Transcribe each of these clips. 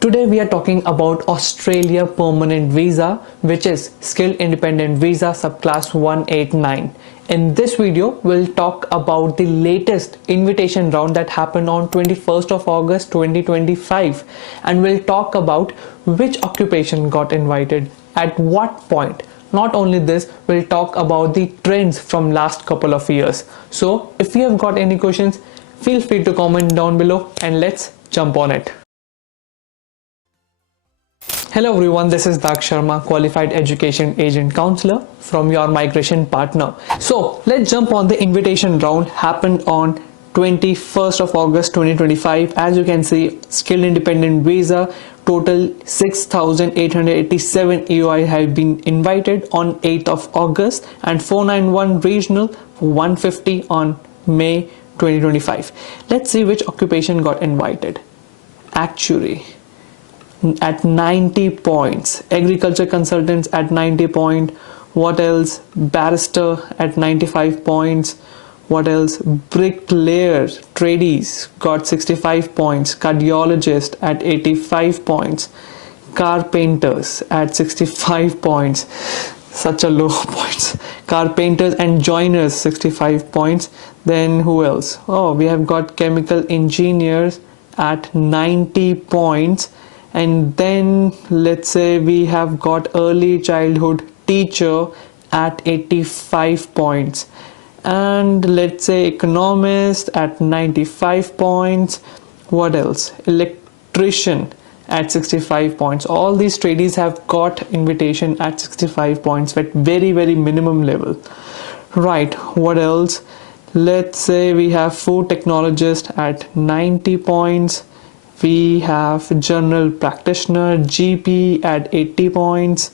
Today we are talking about Australia Permanent Visa, which is Skill Independent Visa Subclass 189. In this video, we'll talk about the latest invitation round that happened on 21st of August 2025, and we'll talk about which occupation got invited, at what point. Not only this, we'll talk about the trends from last couple of years. So if you have got any questions, feel free to comment down below and let's jump on it. Hello everyone, this is Daksh Sharma, Qualified Education Agent Counselor from your migration partner. So let's jump on the invitation round. Happened on 21st of August 2025. As you can see, Skilled Independent Visa, total 6,887 EOI have been invited on 8th of August and 491 regional 150 on May 2025. Let's see which occupation got invited. Actuary at 90 points, agriculture consultants at 90 points, what else, barrister at 95 points, what else, bricklayers, tradies got 65 points, cardiologist at 85 points, carpenters at 65 points, such a low points, carpenters and joiners 65 points. Then who else? Oh, we have got chemical engineers at 90 points. And then let's say we have got early childhood teacher at 85 points, and let's say economist at 95 points. What else? Electrician at 65 points. All these tradies have got invitation at 65 points at very minimum level, right? What else? Let's say we have food technologist at 90 points. We have general practitioner GP at 80 points.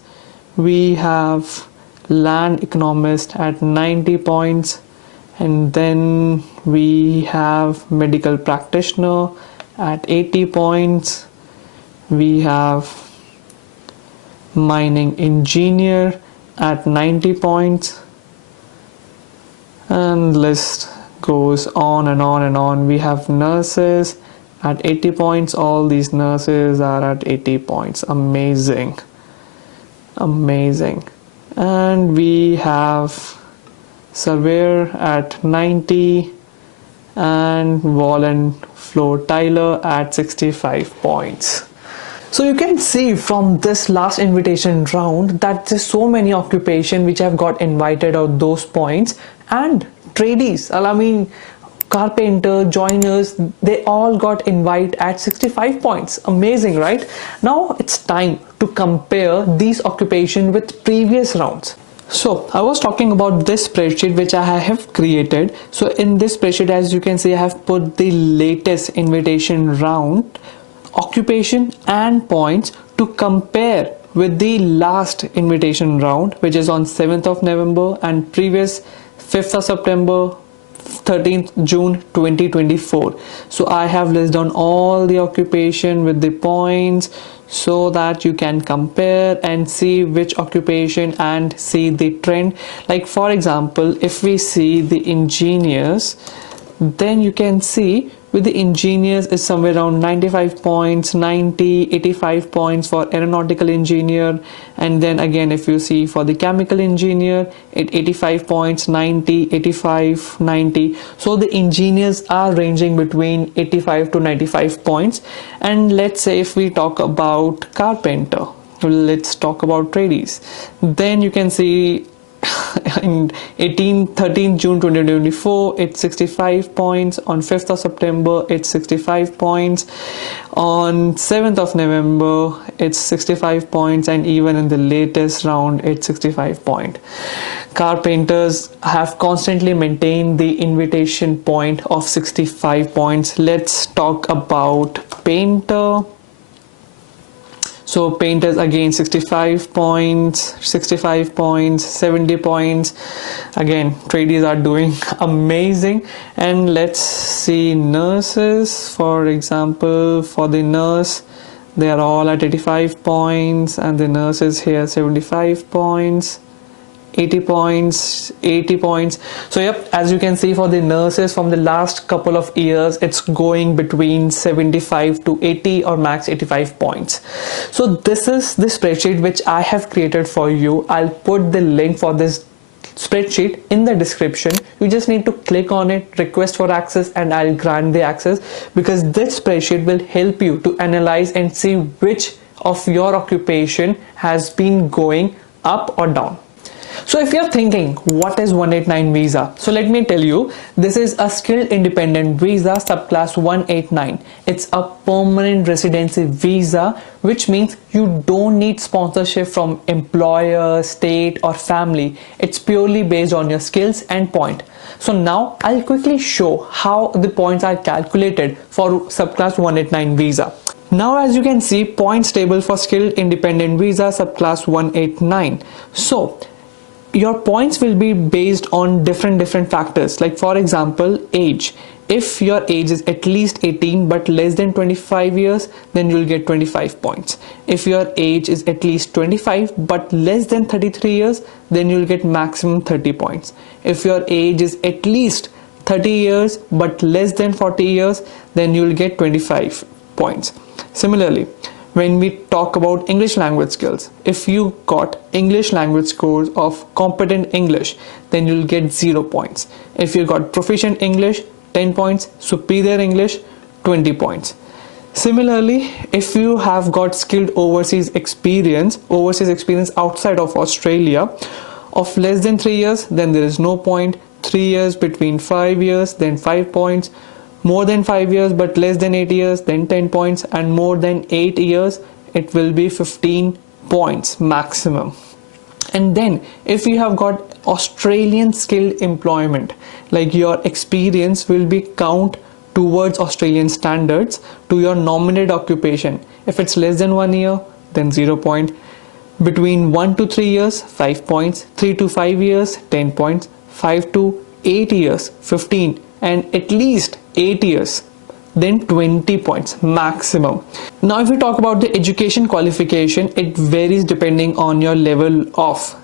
We have land economist at 90 points. And then we have medical practitioner at 80 points. We have mining engineer at 90 points. And list goes on and on and on. We have nurses at 80 points. All these nurses are at 80 points. Amazing. And we have surveyor at 90 and wall and floor tiler at 65 points. So you can see from this last invitation round that there's so many occupations which have got invited at those points, and tradies, I mean carpenter, joiners, they all got invite at 65 points. Amazing, right? Now it's time to compare these occupations with previous rounds. So I was talking about this spreadsheet which I have created. So in this spreadsheet, as you can see, I have put the latest invitation round occupation and points to compare with the last invitation round, which is on 7th of November and previous 5th of September, 13th June 2024. So I have listed down all the occupation with the points so that you can compare and see which occupation and see the trend. Like for example, if we see the engineers, then you can see with the engineers is somewhere around 95 points, 90, 85 points for aeronautical engineer. And then again, if you see for the chemical engineer, it 85 points, 90, 85, 90. So the engineers are ranging between 85 to 95 points. And let's say if we talk about carpenter, let's talk about tradies, then you can see in 13th June 2024 it's 65 points, on 5th of September it's 65 points, on 7th of November it's 65 points, and even in the latest round it's 65 points. Carpenters have constantly maintained the invitation point of 65 points. Let's talk about painter. So painters again 65 points, 65 points, 70 points. Again, tradies are doing amazing. And let's see nurses, for example. For the nurse, they are all at 85 points, and the nurses here 75 points. 80 points, 80 points. So yep, as you can see, for the nurses from the last couple of years, it's going between 75 to 80 or max 85 points. So this is the spreadsheet which I have created for you. I'll put the link for this spreadsheet in the description. You just need to click on it, request for access, and I'll grant the access, because this spreadsheet will help you to analyze and see which of your occupation has been going up or down. So if you're thinking, what is 189 visa? So let me tell you, this is a skilled independent visa, subclass 189. It's a permanent residency visa, which means you don't need sponsorship from employer, state or family. It's purely based on your skills and point. So now I'll quickly show how the points are calculated for subclass 189 visa. Now as you can see, points table for skilled independent visa subclass 189. So your points will be based on different factors, like for example, age. If your age is at least 18 but less than 25 years, then you'll get 25 points. If your age is at least 25 but less than 33 years, then you'll get maximum 30 points. If your age is at least 30 years but less than 40 years, then you'll get 25 points. Similarly, when we talk about English language skills, if you got English language scores of competent English, then you'll get 0 points. If you got proficient English, 10 points, superior English, 20 points. Similarly, if you have got skilled overseas experience outside of Australia of less than 3 years, then there is no point. 3 years between 5 years, then 5 points. More than 5 years but less than 8 years, then 10 points, and more than 8 years, it will be 15 points maximum. And then if you have got Australian skilled employment, like your experience will be count towards Australian standards to your nominated occupation. If it's less than 1 year, then 0 point. Between 1 to 3 years, 5 points. 3 to 5 years, 10 points. 5 to 8 years, 15. And at least 8 years, then 20 points maximum. Now if we talk about the education qualification, it varies depending on your level of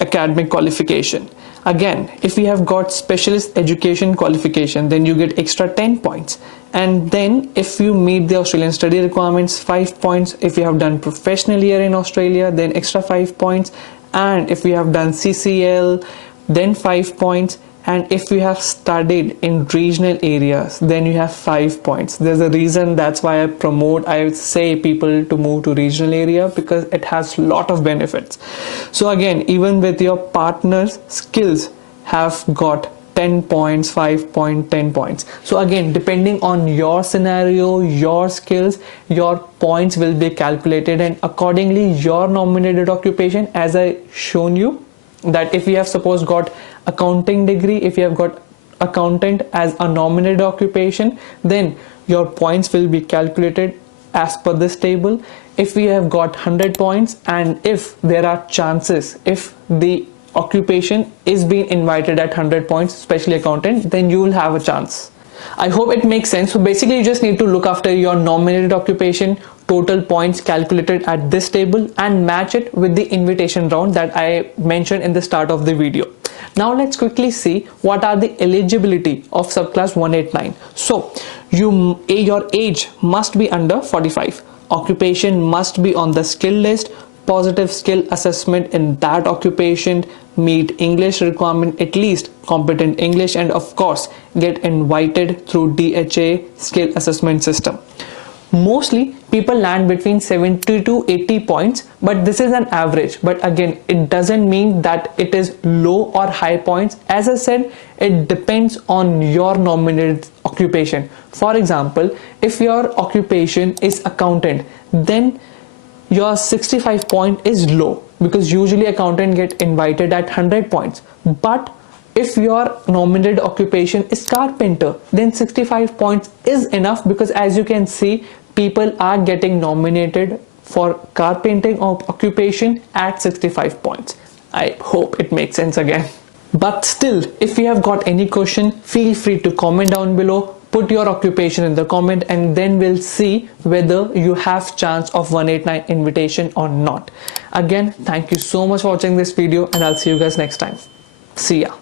academic qualification. Again, if you have got specialist education qualification, then you get extra 10 points. And then if you meet the Australian study requirements, 5 points. If you have done professional year in Australia, then extra 5 points. And if you have done CCL, then 5 points. And if you have studied in regional areas, then you have 5 points. There's a reason, that's why I say people to move to regional area, because it has a lot of benefits. So again, even with your partner's skills have got 10 points, 5 points, 10 points. So again, depending on your scenario, your skills, your points will be calculated, and accordingly your nominated occupation, as I shown you, that if you have suppose got accounting degree, if you have got accountant as a nominated occupation, then your points will be calculated as per this table. If we have got 100 points, and if there are chances, if the occupation is being invited at 100 points, especially accountant, then you will have a chance. I hope it makes sense. So basically you just need to look after your nominated occupation, total points calculated at this table, and match it with the invitation round that I mentioned in the start of the video. Now let's quickly see what are the eligibility of subclass 189. So your age must be under 45. Occupation must be on the skill list. Positive skill assessment in that occupation, meet English requirement, at least competent English, and of course get invited through DHA skill assessment system. Mostly people land between 70 to 80 points, but this is an average. But again, it doesn't mean that it is low or high points. As I said, it depends on your nominated occupation. For example, if your occupation is accountant, then your 65 point is low, because usually accountant get invited at 100 points. But if your nominated occupation is carpenter, then 65 points is enough, because as you can see, people are getting nominated for carpenting occupation at 65 points. I hope it makes sense again. But still, if you have got any question, feel free to comment down below. put your occupation in the comment, and then we'll see whether you have chance of 189 invitation or not. Again, thank you so much for watching this video, and I'll see you guys next time. See ya.